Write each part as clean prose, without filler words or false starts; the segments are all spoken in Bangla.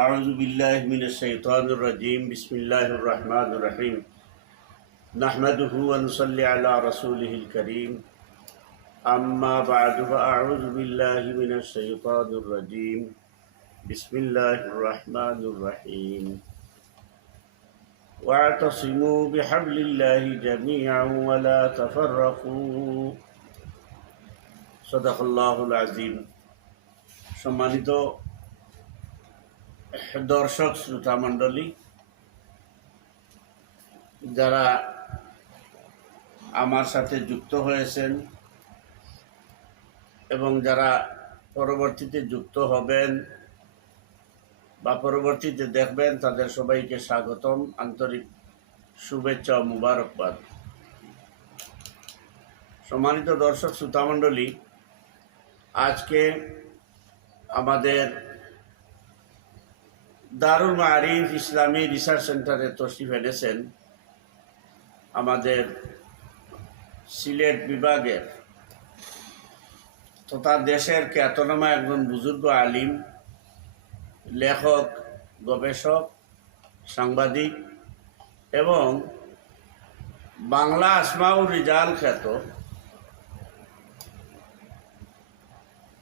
أعوذ بالله من الشيطان الرجيم بسم الله الرحمن الرحيم نحمده ونصلي على رسوله الكريم أما بعد فأعوذ بالله من الشيطان الرجيم بسم الله الرحمن الرحيم واعتصموا بحبل الله جميعا ولا تفرقوا صدق الله العظيم সম্মানিত দর্শক শ্রোতা মণ্ডলী, যারা আমার সাথে যুক্ত হয়েছেন এবং যারা পরবর্তীতে যুক্ত হবেন বা পরবর্তীতে দেখবেন, তাদের সবাইকে স্বাগতম, আন্তরিক শুভেচ্ছা ও মুবারকবাদ। সম্মানিত দর্শক শ্রোতা মণ্ডলী, আজকে আমাদের দারুল মাআরিফ ইসলামী রিসার্চ সেন্টারে তশরিফ এনেছেন আমাদের সিলেট বিভাগের তথা দেশের খ্যাতনামা একজন বুজুর্গ আলিম, লেখক, গবেষক, সাংবাদিক এবং বাংলা আসমাউর রিজাল খ্যাত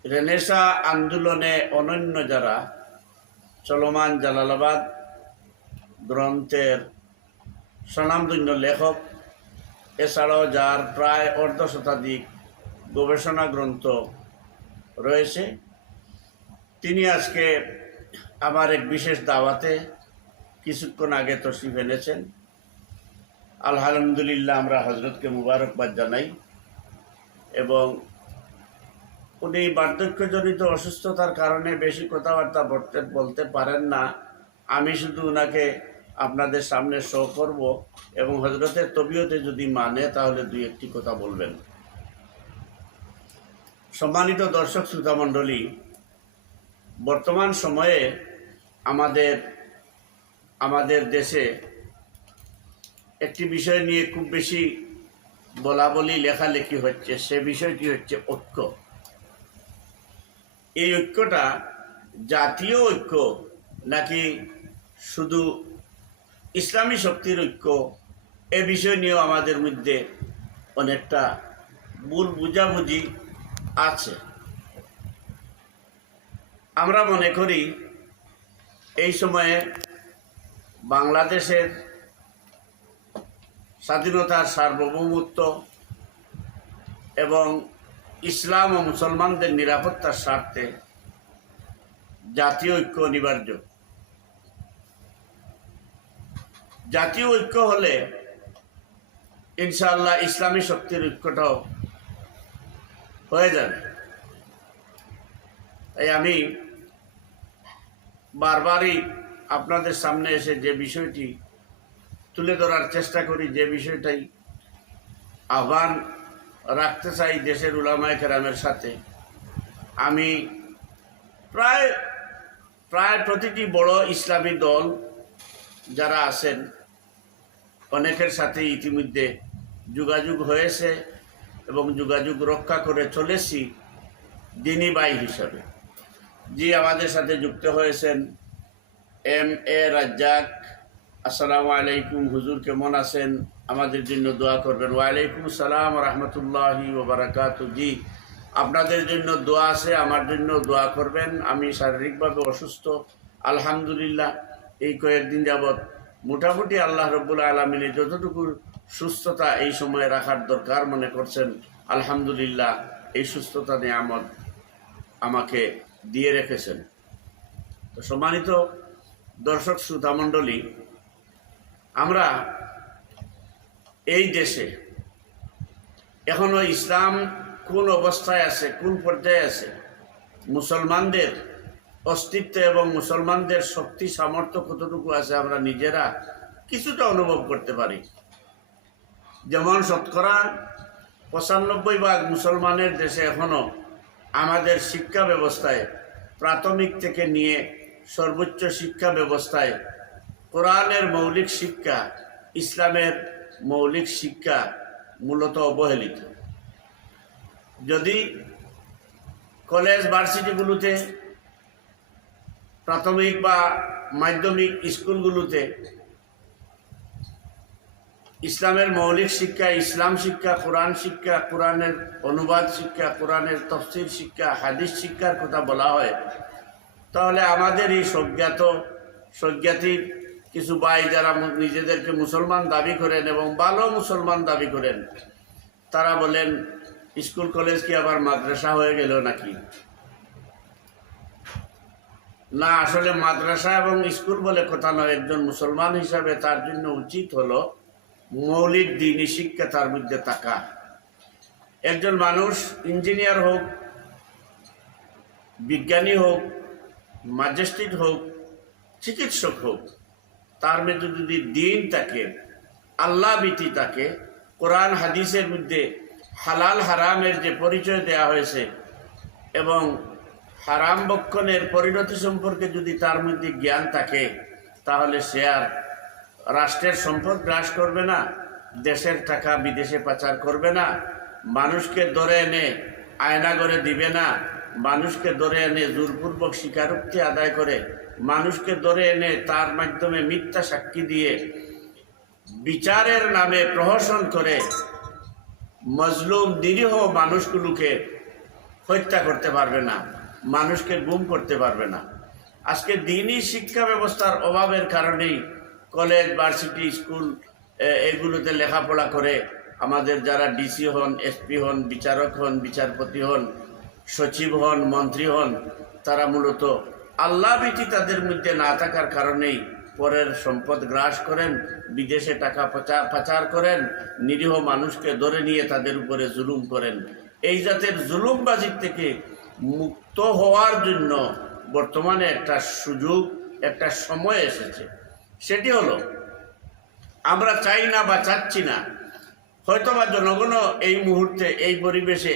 রেনেসা আন্দোলনে অনন্য যারা চলমান জালালাবাদ গ্রন্থের স্বনামধন্য লেখক, এছাড়াও যার প্রায় অর্ধ শতাধিক গবেষণা গ্রন্থ রয়েছে, তিনি আজকে আমার এক বিশেষ দাওয়াতে কিছুক্ষণ আগে তশরিফ এনেছেন। আলহামদুলিল্লাহ, আমরা হজরতকে মুবারকবাদ জানাই। এবং উনি বার্ধক্যজনিত অসুস্থতার কারণে বেশি কথাবার্তা বলতে পারেন না। আমি শুধু ওনাকে আপনাদের সামনে শো করব এবং হজরতের তবিয়তে যদি মানে তাহলে দুই একটি কথা বলবেন। সম্মানিত দর্শক শ্রোতা মণ্ডলী, বর্তমান সময়ে আমাদের দেশে একটি বিষয় নিয়ে খুব বেশি বলাবলি লেখালেখি হচ্ছে। সে বিষয়টি হচ্ছে ঐক্য। এই ঐক্যটা জাতীয় ঐক্য নাকি শুধু ইসলামী শক্তির ঐক্য, এ বিষয় নিয়েও আমাদের মধ্যে অনেকটা ভুল বুঝাবুঝি আছে। আমরা মনে করি এই সময়ে বাংলাদেশের স্বাধীনতার সার্বভৌমত্ব এবং ইসলাম ও মুসলমানদের নিরাপত্তার স্বার্থে জাতীয় ঐক্য অনিবার্য। জাতীয় ঐক্য হলে ইনশাআল্লাহ ইসলামী শক্তির ঐক্যটাও হয়ে যাবে। তাই আমি বারবারই আপনাদের সামনে এসে যে বিষয়টি তুলে ধরার চেষ্টা করি, যে বিষয়টাই আহ্বান রাখতে চাই দেশের উলামায়ে কেরামের সাথে, আমি প্রায় প্রতিটি বড় ইসলামী দল যারা আছেন অনেকের সাথে ইতিমধ্যে যোগাযোগ হয়েছে এবং যোগাযোগ রক্ষা করে চলেছি দ্বীনী ভাই হিসাবে। জি, আমাদের সাথে যুক্ত হয়েছেন এম.এ. রাজ্জাক। আসসালামু আলাইকুম হুজুর, কেমন আছেন? আমাদের জন্য দোয়া করবেন। ওয়ালাইকুম আসসালাম রহমতুল্লাহি ওয়া বারাকাতুহু। জি, আপনাদের জন্য দোয়া আছে, আমার জন্য দোয়া করবেন। আমি শারীরিকভাবে অসুস্থ, আলহামদুলিল্লাহ এই কয়েকদিন যাবৎ মোটামুটি আল্লাহ রব্বুল আলামিনের যতটুকু সুস্থতা এই সময়ে রাখার দরকার মনে করছেন, আলহামদুলিল্লাহ এই সুস্থতা নিয়ামত আমাকে দিয়ে রেখেছেন। তো সম্মানিত দর্শক শ্রোতা মণ্ডলী, আমরা এই দেশে এখনো ইসলাম কোন অবস্থায় আছে, কোন পর্যায়ে আছে, মুসলমানদের অস্তিত্ব এবং মুসলমানদের শক্তি সামর্থ্য কতটুকু আছে, আমরা নিজেরা কিছুটা অনুভব করতে পারি। যেমন শতকরা ৯৫% মুসলমানের দেশে এখনো আমাদের শিক্ষা ব্যবস্থায় প্রাথমিক থেকে নিয়ে সর্বোচ্চ শিক্ষা ব্যবস্থায় কোরআনের মৌলিক শিক্ষা, ইসলামের মৌলিক শিক্ষা মূলত অবহেলিত। যদি কলেজ ভার্সিটিগুলোতে প্রাথমিক বা মাধ্যমিক স্কুলগুলোতে ইসলামের মৌলিক শিক্ষা, ইসলাম শিক্ষা, কোরআন শিক্ষা, কোরআনের অনুবাদ শিক্ষা, কোরআনের তফসির শিক্ষা, হাদিস শিক্ষার কথা বলা হয়, তাহলে আমাদের এই সজ্ঞাতির কিছু ভাই যারা নিজেদেরকে মুসলমান দাবি করেন এবং ভালো মুসলমান দাবি করেন, তারা বলেন স্কুল কলেজ কি আবার মাদ্রাসা হয়ে গেল নাকি? না, আসলে মাদ্রাসা এবং স্কুল বলে কথা নয়। একজন মুসলমান হিসাবে তার জন্য উচিত হলো মৌলিক দ্বীনি শিক্ষা তার মধ্যে থাকা। একজন মানুষ ইঞ্জিনিয়ার হোক, বিজ্ঞানী হোক, ম্যাজিস্ট্রেট হোক, চিকিৎসক হোক, তার মধ্যে যদি দ্বীন থাকে, আল্লাহ ভীতি থাকে, কোরআন হাদিসের মধ্যে হালাল হারামের যে পরিচয় দেয়া হয়েছে এবং হারাম বক্ষণের পরিণতি সম্পর্কে যদি তার মধ্যে জ্ঞান থাকে, তাহলে সে আর রাষ্ট্রের সম্পদ গ্রাস করবে না, দেশের টাকা বিদেশে পাচার করবে না, মানুষকে ধরে এনে আয়না করে দিবে না, মানুষকে ধরে এনে জোরপূর্বক স্বীকারোক্তি আদায় করে, মানুষকে ধরে এনে তার মাধ্যমে মিথ্যা সাক্ষী দিয়ে বিচারের নামে প্রহসন করে মজলুম নিরীহ মানুষগুলোকে হত্যা করতে পারবে না, মানুষকে গুম করতে পারবে না। আজকে দ্বীনি শিক্ষা ব্যবস্থার অভাবের কারণেই কলেজ, ভার্সিটি, স্কুল এগুলোতে লেখাপড়া করে আমাদের যারা ডিসি হন, এসপি হন, বিচারক হন, বিচারপতি হন, সচিব হন, মন্ত্রী হন, তারা মূলত আল্লাহ ভীতি তাদের মধ্যে না থাকার কারণেই পরের সম্পদ গ্রাস করেন, বিদেশে টাকা পাচার করেন, নিরীহ মানুষকে ধরে নিয়ে তাদের উপরে জুলুম করেন। এই জাতের জুলুমবাজির থেকে মুক্ত হওয়ার জন্য বর্তমানে একটা সুযোগ, একটা সময় এসেছে। সেটি হলো, আমরা চাই না বা চাচ্ছি না, হয়তোবা জনগণও এই মুহূর্তে এই পরিবেশে